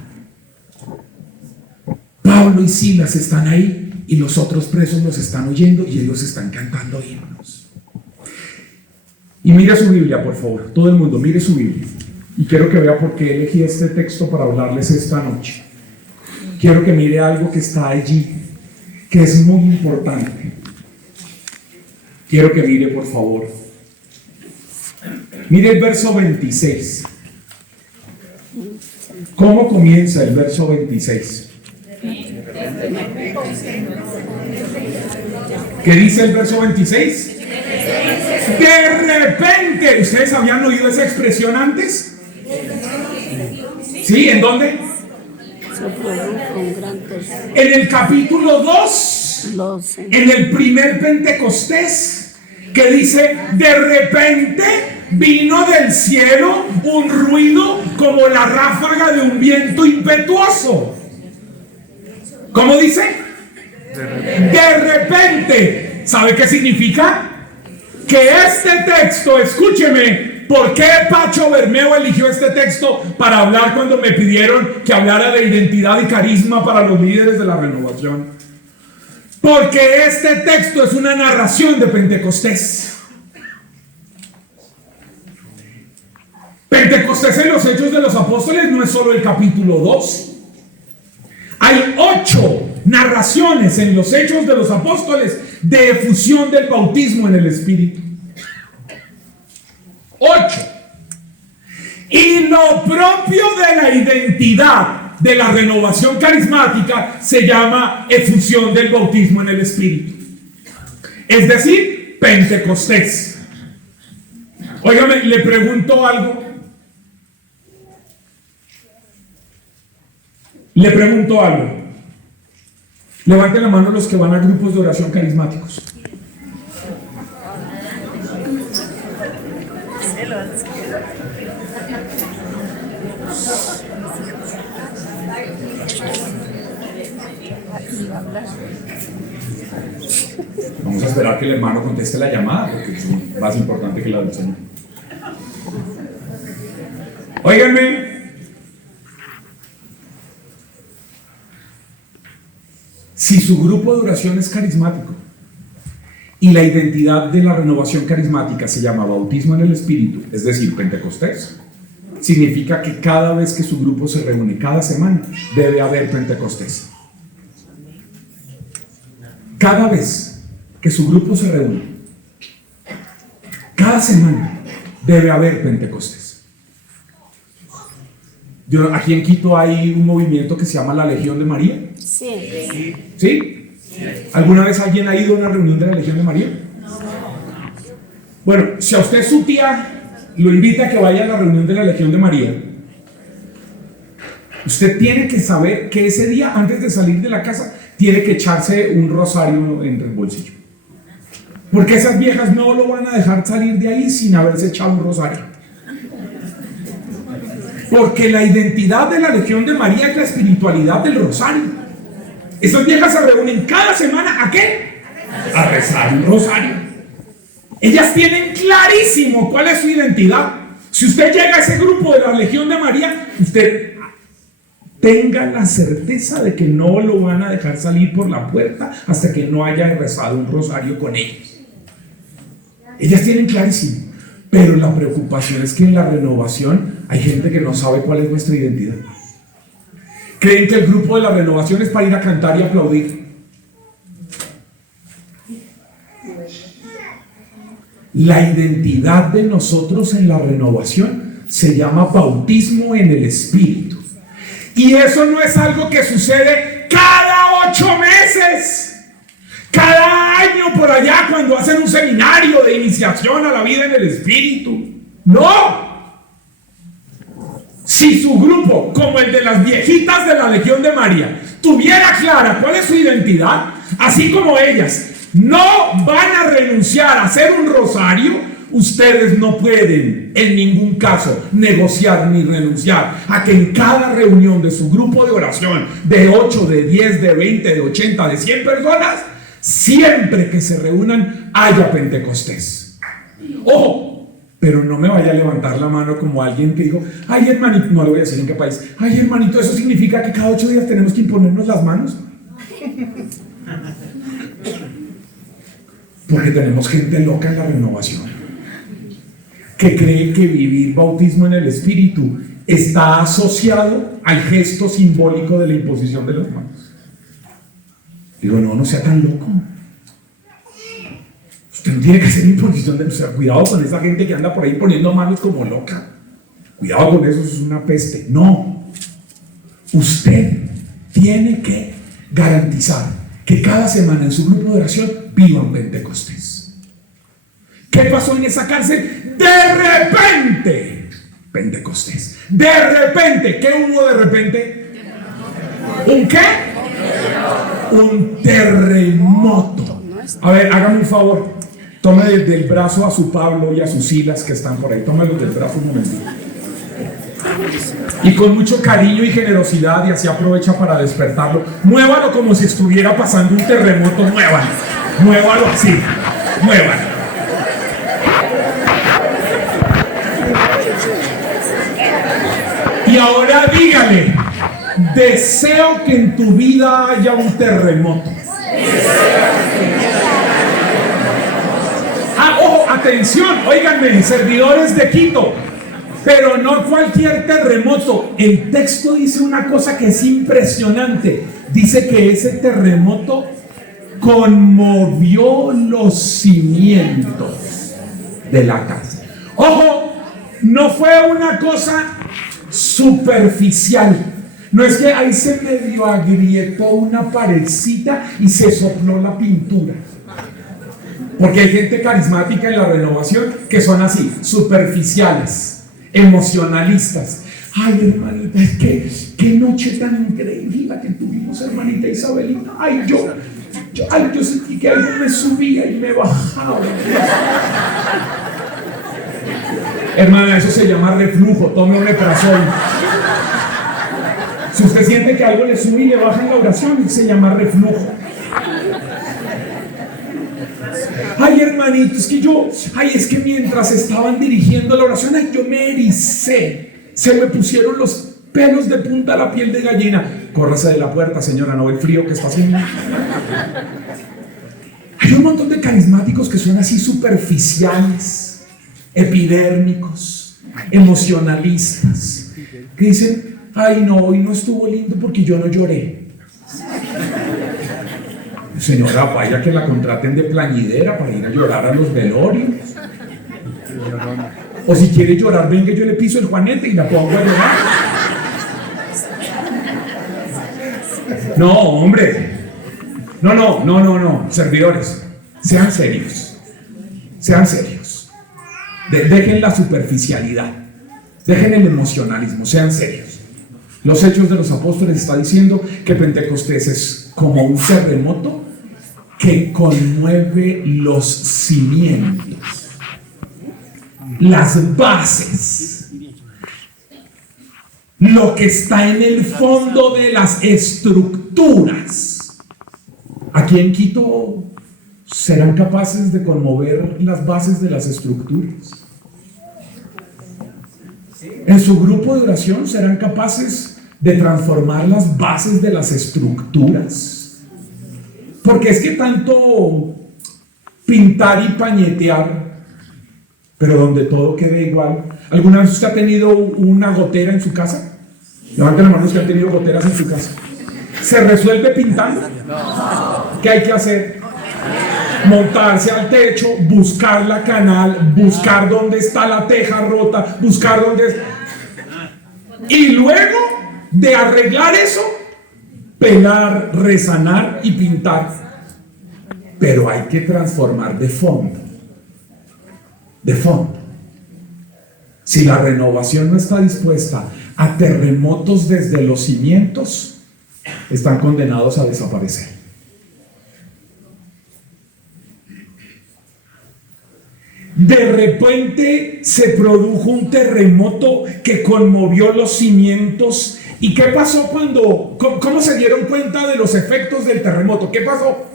Pablo y Silas están ahí y los otros presos los están oyendo y ellos están cantando himnos. Y mira su Biblia, por favor. Todo el mundo, mire su Biblia. Y quiero que vea por qué elegí este texto para hablarles esta noche. Quiero que mire algo que está allí, que es muy importante. Quiero que mire, por favor. Mire el verso 26. ¿Cómo comienza el verso 26? ¿Qué dice el verso 26? De repente. ¿Ustedes habían oído esa expresión antes? ¿Sí? ¿En dónde? En el capítulo 2, en el primer Pentecostés, que dice: de repente vino del cielo un ruido como la ráfaga de un viento impetuoso. ¿Cómo dice? De repente. ¿Sabe qué significa? Que este texto, escúcheme, ¿por qué Pacho Bermeo eligió este texto para hablar cuando me pidieron que hablara de identidad y carisma para los líderes de la renovación? Porque este texto es una narración de Pentecostés. Pentecostés en los Hechos de los Apóstoles no es solo el capítulo 2. Hay 8 narraciones en los Hechos de los Apóstoles de efusión del bautismo en el Espíritu. 8. Y lo propio de la identidad de la renovación carismática se llama efusión del bautismo en el Espíritu. Es decir, Pentecostés. Óigame, le pregunto algo. Levanten la mano los que van a grupos de oración carismáticos. Vamos a esperar que el hermano conteste la llamada, porque es más importante que la del Señor. Óiganme. Si su grupo de oración es carismático y la identidad de la renovación carismática se llama bautismo en el Espíritu, es decir, Pentecostés, significa que cada vez que su grupo se reúne, cada semana, debe haber Pentecostés. Cada vez que su grupo se reúne, cada semana, debe haber Pentecostés. Aquí en Quito hay un movimiento que se llama la Legión de María. Sí. ¿Sí? ¿Alguna vez alguien ha ido a una reunión de la Legión de María? Bueno, si a usted su tía lo invita a que vaya a la reunión de la Legión de María, usted tiene que saber que ese día, antes de salir de la casa, tiene que echarse un rosario en el bolsillo. Porque esas viejas no lo van a dejar salir de ahí sin haberse echado un rosario. Porque la identidad de la Legión de María es la espiritualidad del rosario. Esas viejas se reúnen cada semana, ¿a qué? A rezar un rosario. Ellas tienen clarísimo cuál es su identidad. Si usted llega a ese grupo de la Legión de María, usted tenga la certeza de que no lo van a dejar salir por la puerta hasta que no haya rezado un rosario con ellos. Ellas tienen clarísimo. Pero la preocupación es que en la renovación hay gente que no sabe cuál es nuestra identidad. Creen que el grupo de la renovación es para ir a cantar y aplaudir. La identidad de nosotros en la renovación se llama bautismo en el Espíritu. Y eso no es algo que sucede cada 8 meses. Cada año por allá cuando hacen un seminario de iniciación a la vida en el Espíritu. No. Si su grupo, como el de las viejitas de la Legión de María, tuviera clara cuál es su identidad, así como ellas no van a renunciar a hacer un rosario, ustedes no pueden en ningún caso negociar ni renunciar a que en cada reunión de su grupo de oración de 8, de 10, de 20, de 80, de 100 personas, siempre que se reúnan haya Pentecostés. Ojo, pero no me vaya a levantar la mano como alguien que dijo: ay, hermanito, no le voy a decir en qué país, ay, hermanito, ¿eso significa que cada 8 días tenemos que imponernos las manos? Porque tenemos gente loca en la renovación que cree que vivir bautismo en el Espíritu está asociado al gesto simbólico de la imposición de las manos. Digo, no sea tan loco. Usted no tiene que hacer imposición de... O sea, cuidado con esa gente que anda por ahí poniendo manos como loca. Cuidado con eso, es una peste. No. Usted tiene que garantizar que cada semana en su grupo de oración vivan Pentecostés. ¿Qué pasó en esa cárcel? De repente, Pentecostés. De repente, ¿qué hubo de repente? ¿Un qué? Un terremoto. A ver, hágame un favor. Tome del brazo a su Pablo y a sus Silas que están por ahí. Tómelo del brazo un momentito. Y con mucho cariño y generosidad, y así aprovecha para despertarlo. Muévalo como si estuviera pasando un terremoto. Muévalo así. Muévalo. Y ahora dígale: deseo que en tu vida haya un terremoto. Ojo, atención, óiganme, servidores de Quito, pero no cualquier terremoto. El texto dice una cosa que es impresionante. Dice que ese terremoto conmovió los cimientos de la casa. Ojo, no fue una cosa superficial. No es que ahí se medio agrietó una paredcita y se sopló la pintura. Porque hay gente carismática en la renovación que son así, superficiales, emocionalistas. Ay, hermanita, qué noche tan increíble la que tuvimos, hermanita Isabelita. Ay, yo sentí que algo me subía y me bajaba. Hermana, eso se llama reflujo. Tome omeprazol. Si usted siente que algo le sube y le baja en la oración, se llama reflujo. Ay, hermanito, es que mientras estaban dirigiendo la oración, ay, yo me ericé. Se me pusieron los pelos de punta a la piel de gallina. Córrase de la puerta, señora, no ve el frío que está haciendo. Hay un montón de carismáticos que son así superficiales, epidérmicos, emocionalistas, que dicen: ay, no, hoy no estuvo lindo porque yo no lloré. Señora, vaya que la contraten de plañidera para ir a llorar a los velorios. O si quiere llorar, venga, yo le piso el juanete y la pongo a llorar. No, hombre. No, servidores, sean serios. Dejen la superficialidad, dejen el emocionalismo, sean serios. Los Hechos de los Apóstoles está diciendo que Pentecostés es como un terremoto que conmueve los cimientos, las bases, lo que está en el fondo de las estructuras. Aquí en Quito serán capaces de conmover las bases de las estructuras. En su grupo de oración serán capaces de transformar las bases de las estructuras. Porque es que tanto pintar y pañetear, pero donde todo quede igual. ¿Alguna vez usted ha tenido una gotera en su casa? Levanten la mano los que han tenido goteras en su casa. ¿Se resuelve pintando? ¿Qué hay que hacer? Montarse al techo, buscar la canal, buscar dónde está la teja rota, buscar dónde... Y luego de arreglar eso, pelar, resanar y pintar. Pero hay que transformar de fondo. De fondo. Si la renovación no está dispuesta a terremotos desde los cimientos, están condenados a desaparecer. De repente se produjo un terremoto que conmovió los cimientos. ¿Y qué pasó cómo se dieron cuenta de los efectos del terremoto? ¿Qué pasó?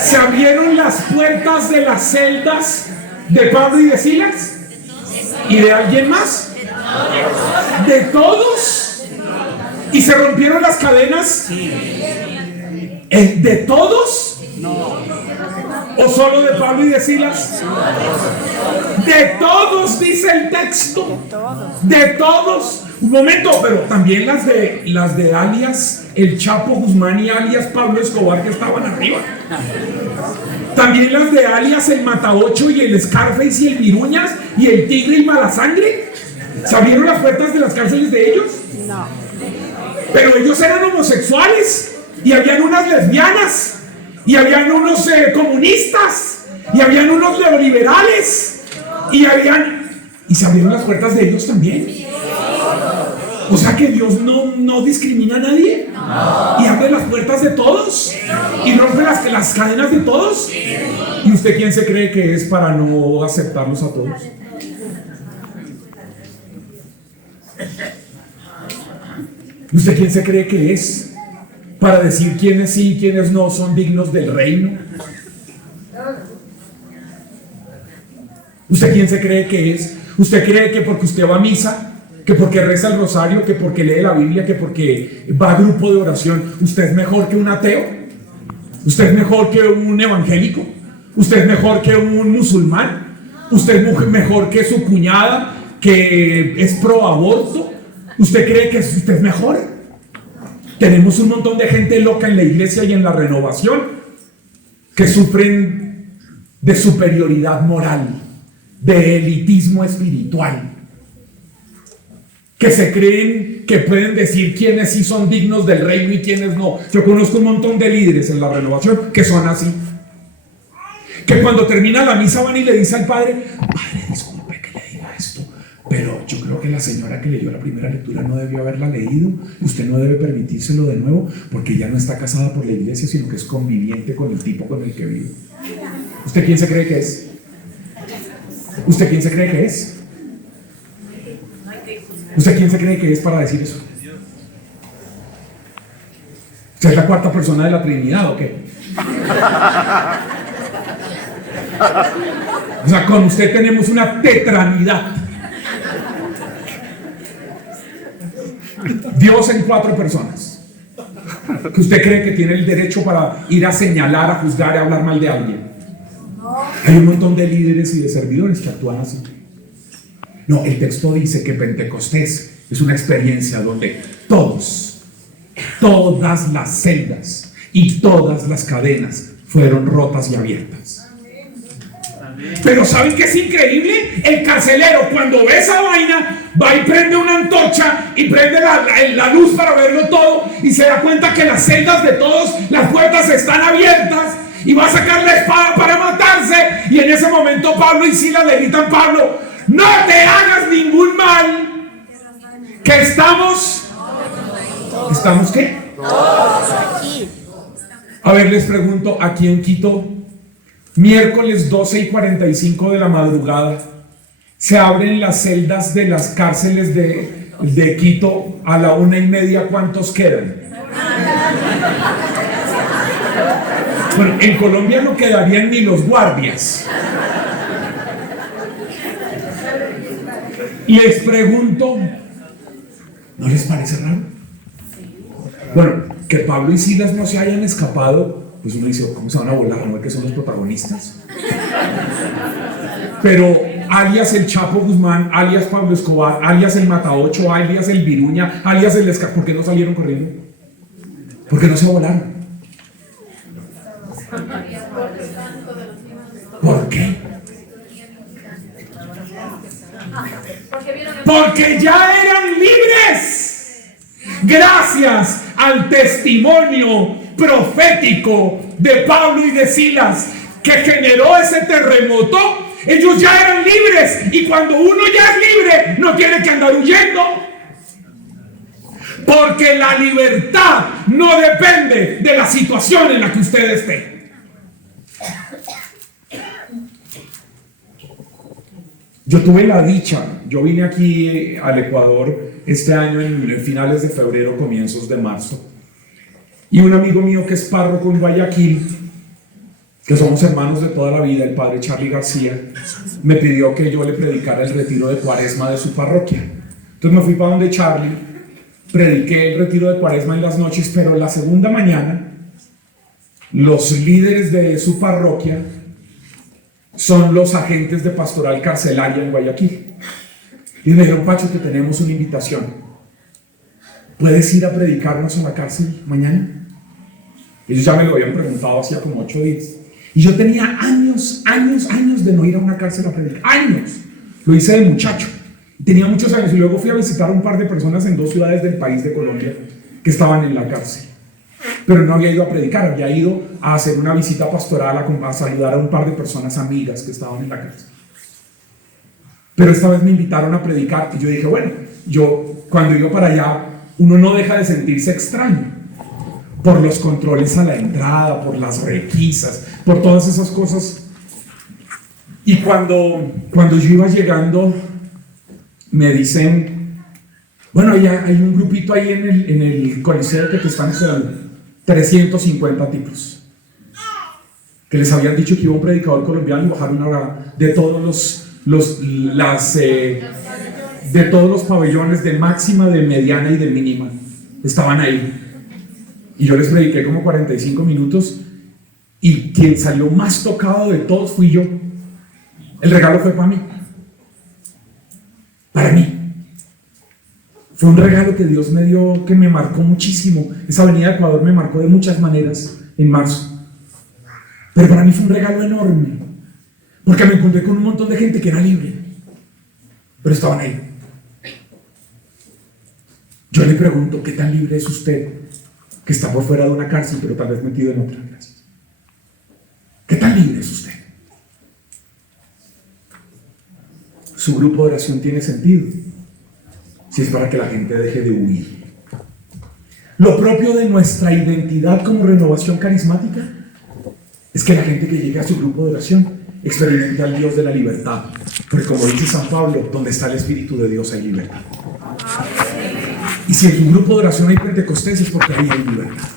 Se abrieron las puertas de las celdas de Pablo y de Silas. ¿Y de alguien más? ¿De todos? ¿Y se rompieron las cadenas? ¿De todos? ¿O solo de Pablo y de Silas? De todos, dice el texto. De todos. Un momento, pero también las de alias el Chapo Guzmán y alias Pablo Escobar, que estaban arriba. También las de alias el Mataocho y el Scarface y el Viruñas y el Tigre y Malasangre. ¿Se abrieron las puertas de las cárceles de ellos? No. Pero ellos eran homosexuales y habían unas lesbianas y habían unos comunistas y habían unos neoliberales y se abrieron las puertas de ellos también. O sea que Dios no discrimina a nadie y abre las puertas de todos y rompe las cadenas de todos. ¿Y usted quién se cree que es para no aceptarlos a todos? ¿Usted quién se cree que es para decir quiénes sí y quiénes no son dignos del reino? ¿Usted quién se cree que es? ¿Usted cree que porque usted va a misa, que porque reza el rosario, que porque lee la Biblia, que porque va a grupo de oración, usted es mejor que un ateo? ¿Usted es mejor que un evangélico? ¿Usted es mejor que un musulmán? ¿Usted es mejor que su cuñada que es pro aborto? ¿Usted cree que usted es mejor? Tenemos un montón de gente loca en la iglesia y en la renovación que sufren de superioridad moral, de elitismo espiritual, que se creen que pueden decir quiénes sí son dignos del reino y quiénes no. Yo conozco un montón de líderes en la renovación que son así, que cuando termina la misa van y le dicen al padre: padre, disculpe que le diga esto, pero yo creo que la señora que leyó la primera lectura no debió haberla leído y usted no debe permitírselo de nuevo porque ella no está casada por la iglesia, sino que es conviviente con el tipo con el que vive. ¿Usted quién se cree que es? ¿Usted quién se cree que es? ¿Usted quién se cree que es para decir eso? ¿Usted es la cuarta persona de la Trinidad o qué? O sea, con usted tenemos una tetranidad. Dios en cuatro personas. ¿Que usted cree que tiene el derecho para ir a señalar, a juzgar, a hablar mal de alguien? Hay un montón de líderes y de servidores que actúan así. No, el texto dice que Pentecostés es una experiencia donde todas las celdas y todas las cadenas fueron rotas y abiertas. Pero ¿saben qué es increíble? El carcelero, cuando ve esa vaina, va y prende una antorcha y prende la luz para verlo todo y se da cuenta que las celdas de todos, las puertas están abiertas, y va a sacar la espada para matarse. Y en ese momento Pablo y Silas le gritan: Pablo, no te hagas ningún mal, que estamos ¿qué? Todos aquí. A ver, les pregunto, aquí en Quito, miércoles 12:45 de la madrugada, se abren las celdas de las cárceles de Quito a la 1:30. ¿Cuántos quedan? Bueno, en Colombia no quedarían ni los guardias. Les pregunto, ¿no les parece raro? Bueno, que Pablo y Silas no se hayan escapado, pues uno dice: ¿cómo se van a volar? ¿No es que son los protagonistas? Pero alias el Chapo Guzmán, alias Pablo Escobar, alias el Mataocho, alias el Viruña, alias el ¿por qué no salieron corriendo? ¿Por qué no se volaron? ¿Por qué? Porque ya eran libres. Gracias al testimonio profético de Pablo y de Silas, que generó ese terremoto. Ellos ya eran libres. Y cuando uno ya es libre, no tiene que andar huyendo. Porque la libertad no depende de la situación en la que usted esté. Yo tuve la dicha, yo vine aquí al Ecuador este año en finales de febrero, comienzos de marzo, y un amigo mío que es párroco en Guayaquil, que somos hermanos de toda la vida, el padre Charlie García, me pidió que yo le predicara el retiro de Cuaresma de su parroquia. Entonces me fui para donde Charlie, prediqué el retiro de Cuaresma en las noches, pero la segunda mañana los líderes de su parroquia son los agentes de pastoral carcelaria en Guayaquil. Y me dijeron: Pacho, que tenemos una invitación. ¿Puedes ir a predicarnos a la cárcel mañana? Ellos ya me lo habían preguntado hacía como 8 días. Y yo tenía años de no ir a una cárcel a predicar. ¡Años! Lo hice de muchacho. Tenía muchos años y luego fui a visitar a un par de personas en 2 ciudades del país de Colombia que estaban en la cárcel. Pero no había ido a predicar, había ido a hacer una visita pastoral, a saludar a un par de personas amigas que estaban en la cárcel. Pero esta vez me invitaron a predicar y yo dije, bueno, yo cuando iba para allá, uno no deja de sentirse extraño por los controles a la entrada, por las requisas, por todas esas cosas. Y cuando yo iba llegando, me dicen, bueno, ya hay un grupito ahí en el coliseo que te están esperando, 350 tipos, que les habían dicho que iba un predicador colombiano y bajaron ahora de todos de todos los pabellones de máxima, de mediana y de mínima, estaban ahí. Y yo les prediqué como 45 minutos y quien salió más tocado de todos fui yo. El regalo fue para mí. Para mí. Fue un regalo que Dios me dio, que me marcó muchísimo. Esa venida de Ecuador me marcó de muchas maneras en marzo. Pero para mí fue un regalo enorme, porque me encontré con un montón de gente que era libre, pero estaban ahí. Yo le pregunto, ¿qué tan libre es usted que está por fuera de una cárcel, pero tal vez metido en otra? Gracias. ¿Qué tan libre es usted? Su grupo de oración tiene sentido si es para que la gente deje de huir. Lo propio de nuestra identidad como renovación carismática es que la gente que llega a su grupo de oración experimente al Dios de la libertad, porque como dice San Pablo, donde está el Espíritu de Dios hay libertad. Y si en tu grupo de oración hay pentecostés, es porque ahí hay libertad.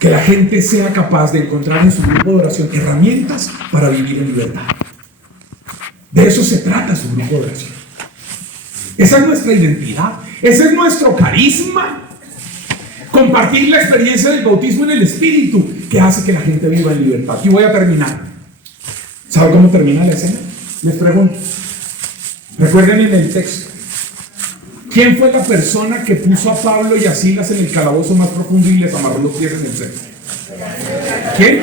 Que la gente sea capaz de encontrar en su grupo de oración herramientas para vivir en libertad. De eso se trata su grupo de oración. Esa es nuestra identidad, ese es nuestro carisma. Compartir la experiencia del bautismo en el Espíritu, que hace que la gente viva en libertad. Y voy a terminar. ¿Sabe cómo termina la escena? Les pregunto. Recuerden en el texto, ¿quién fue la persona que puso a Pablo y a Silas en el calabozo más profundo y les amarró los pies en el centro? ¿Quién?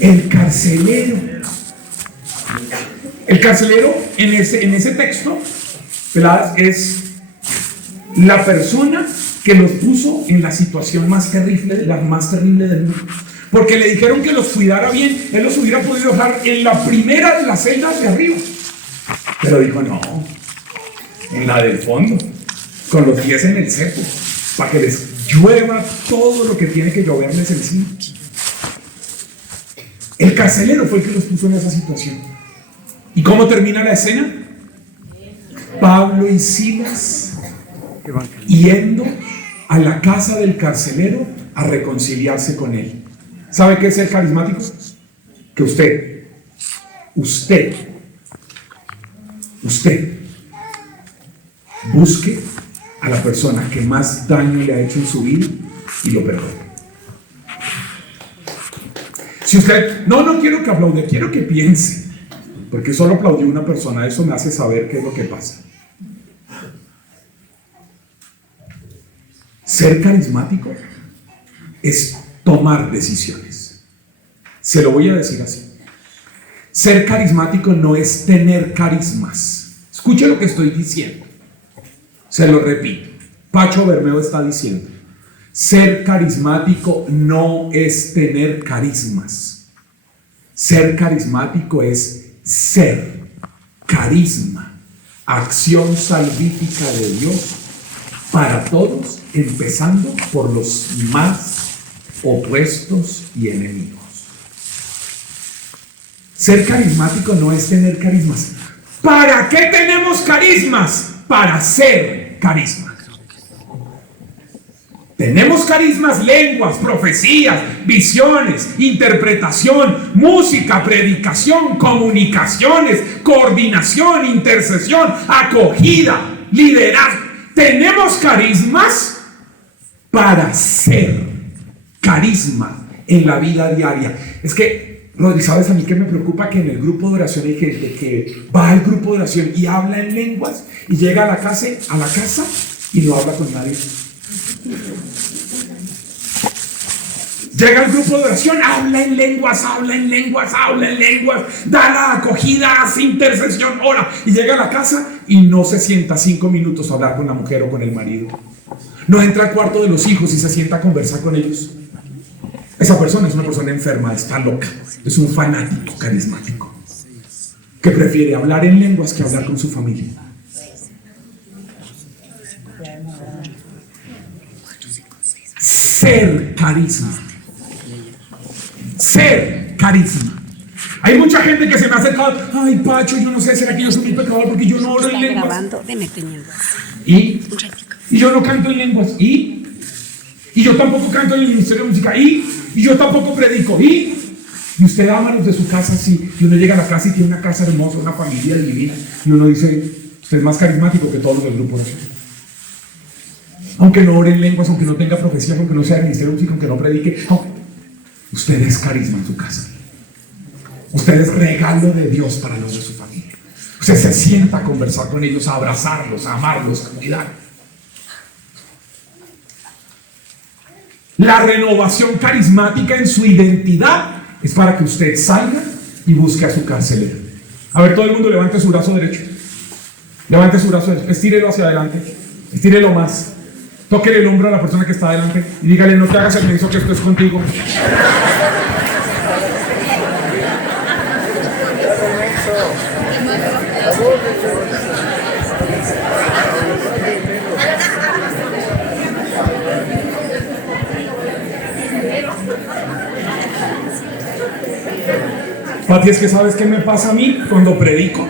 El carcelero. El carcelero en ese texto, ¿verdad?, es la persona que los puso en la situación más terrible, la más terrible del mundo. Porque le dijeron que los cuidara bien, él los hubiera podido dejar en la primera de las celdas de arriba. Pero dijo, no, en la del fondo, con los pies en el cepo, para que les llueva todo lo que tiene que lloverles encima. El carcelero fue el que los puso en esa situación. ¿Y cómo termina la escena? Pablo y Silas yendo a la casa del carcelero a reconciliarse con él. ¿Sabe qué es el carismático? Que usted busque a la persona que más daño le ha hecho en su vida y lo perdone. Si usted, no quiero que aplaude, quiero que piense, porque solo aplaudió una persona, eso me hace saber qué es lo que pasa. Ser carismático es tomar decisiones. Se lo voy a decir así. Ser carismático no es tener carismas. Escuche lo que estoy diciendo. Se lo repito. Pacho Bermeo está diciendo: ser carismático no es tener carismas. Ser carismático es ser carisma, acción salvífica de Dios para todos, empezando por los más opuestos y enemigos. Ser carismático no es tener carismas. ¿Para qué tenemos carismas? Para ser carisma. Tenemos carismas, lenguas, profecías, visiones, interpretación, música, predicación, comunicaciones, coordinación, intercesión, acogida, liderazgo. Tenemos carismas para ser carisma en la vida diaria. Es que, Rodri, ¿sabes a mí qué me preocupa? Que en el grupo de oración hay gente que va al grupo de oración y habla en lenguas y llega a la casa y no habla con nadie. Llega al grupo de oración, habla en lenguas, da la acogida, hace intercesión, ora, y llega a la casa y no se sienta 5 minutos a hablar con la mujer o con el marido. No entra al cuarto de los hijos y se sienta a conversar con ellos. Esa persona es una persona enferma, está loca, es un fanático carismático que prefiere hablar en lenguas que hablar con su familia. Ser carisma. Ser carisma. Hay mucha gente que se me ha acercado. Ay, Pacho, yo no sé, ¿será que yo soy muy pecador porque yo no oro en lenguas? Y yo no canto en lenguas. Y yo tampoco canto en el ministerio de música. Y yo tampoco predico. Y usted ama a los de su casa, sí. Y uno llega a la casa y tiene una casa hermosa, una familia divina. Y uno dice, usted es más carismático que todos los del grupo de oración. Aunque no ore en lenguas, aunque no tenga profecías, aunque no sea del ministerio de música, aunque no predique, usted es carisma en su casa. Usted es regalo de Dios para los de su familia. Usted se sienta a conversar con ellos, a abrazarlos, a amarlos, a cuidarlos. La renovación carismática en su identidad es para que usted salga y busque a su carcelero. A ver, todo el mundo levante su brazo derecho. Levante su brazo derecho, estírelo hacia adelante, estírelo más. Tóquele el hombro a la persona que está adelante y dígale, no te hagas el menso que esto es contigo. Pati, es que ¿sabes qué me pasa a mí cuando predico?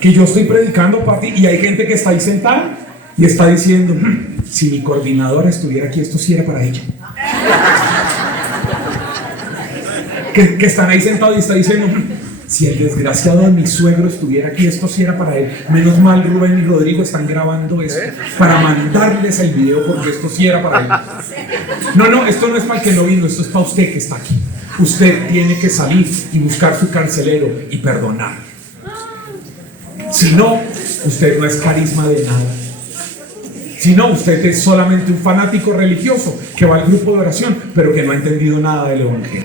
Que yo estoy predicando, Pati, y hay gente que está ahí sentada y está diciendo, si mi coordinadora estuviera aquí, esto sí era para ella. Que están ahí sentados y está diciendo, si el desgraciado de mi suegro estuviera aquí, esto sí era para él. Menos mal Rubén y Rodrigo están grabando esto para mandarles el video, porque esto sí era para él. No, esto no es para el que no vino, esto es para usted que está aquí. Usted tiene que salir y buscar su carcelero y perdonar. Si no, usted no es carisma de nada. Si no, usted es solamente un fanático religioso que va al grupo de oración, pero que no ha entendido nada del evangelio.